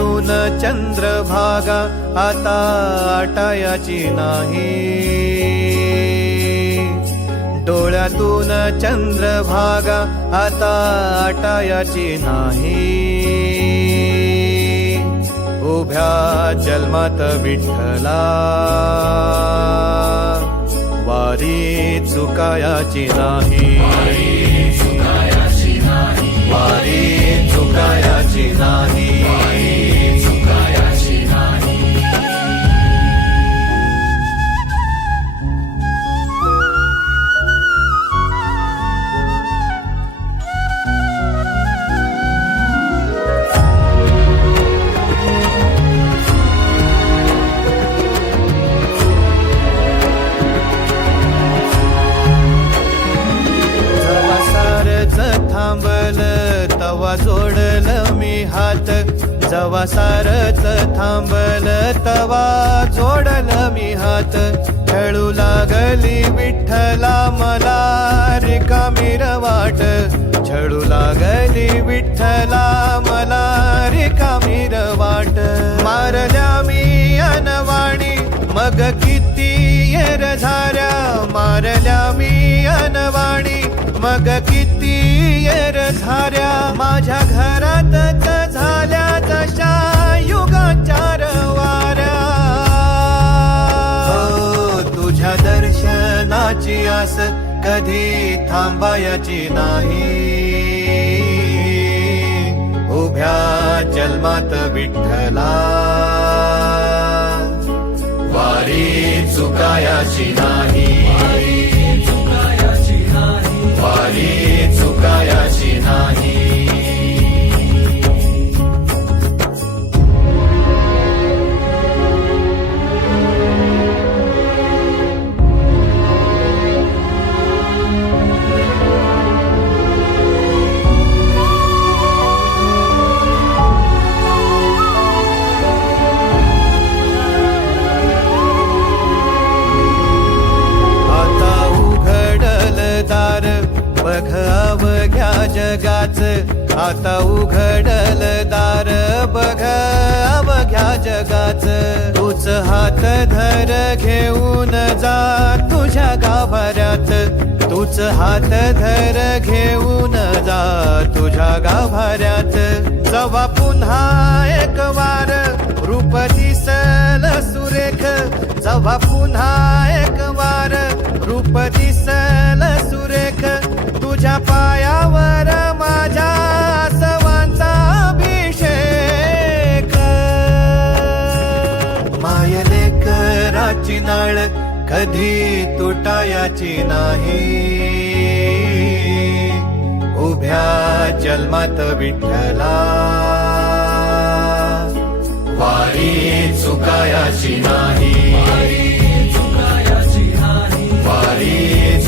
डोळ्यातून चंद्रभागा आता आटायाची नाही, डोळ्यातून चंद्रभागा आता आटायाची नाही. उभ्या जन्मात विठ्ठला वारी चुकायाची नाही, वारी चुकायाची नाही. थांबल तवा जोडल मी हात, जवा सारच थांबल तवा जोडल मी हात. खेळू लागली विठ्ठला मला रिकामी वाट, छळू लागली विठ्ठला मला रिकामी वाट. मारल्या मी अनवाणी मग किती येर झाल्या, मारल्या मी अनवाणी मग किती येर झाल्या. माझ्या घरातच झाल्या तशा युगाचार वाऱ्या. हो तुझ्या दर्शनाची आस कधी थांबायची नाही, उभ्या जन्मात विठ्ठला वारी चुकायाची नाही, वारी चुकायाची नाही. बघ अवघ्या जगाच, आता उघडल दार बघ अवघ्या जगाच. तूच हात धर घेऊन जा तुझ्या गाभाऱ्यात, तूच हात धर घेऊन जा तुझ्या गाभाऱ्यात. जवा पुन्हा एक वार रूप दिसल सुरेख, जवा पुन्हा एक वार रूप दिसल सुरेख. तुझ्या पायावर माझ्या सवांचा अभिषेक. मायले कराची नाळ कधी तुटायाची नाही, उभ्या जन्मात विठ्ठला वारी चुकायाची नाही, वारी